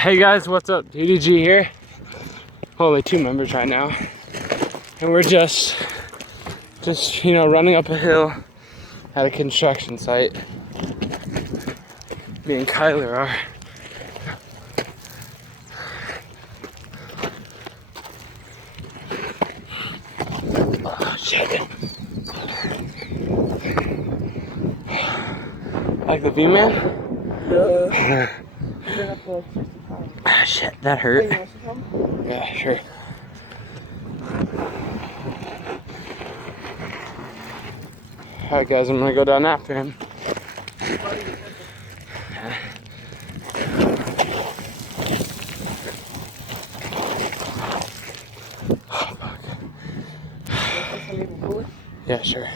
Hey guys, what's up? DDG here. Only 2 members right now. And we're just you know, running up a hill at a construction site. Me and Kyler are. Oh shit. Like the V-Man? Yeah. Ah shit, that hurt. Yeah, sure. Alright guys, I'm gonna go down after him. Yeah, sure.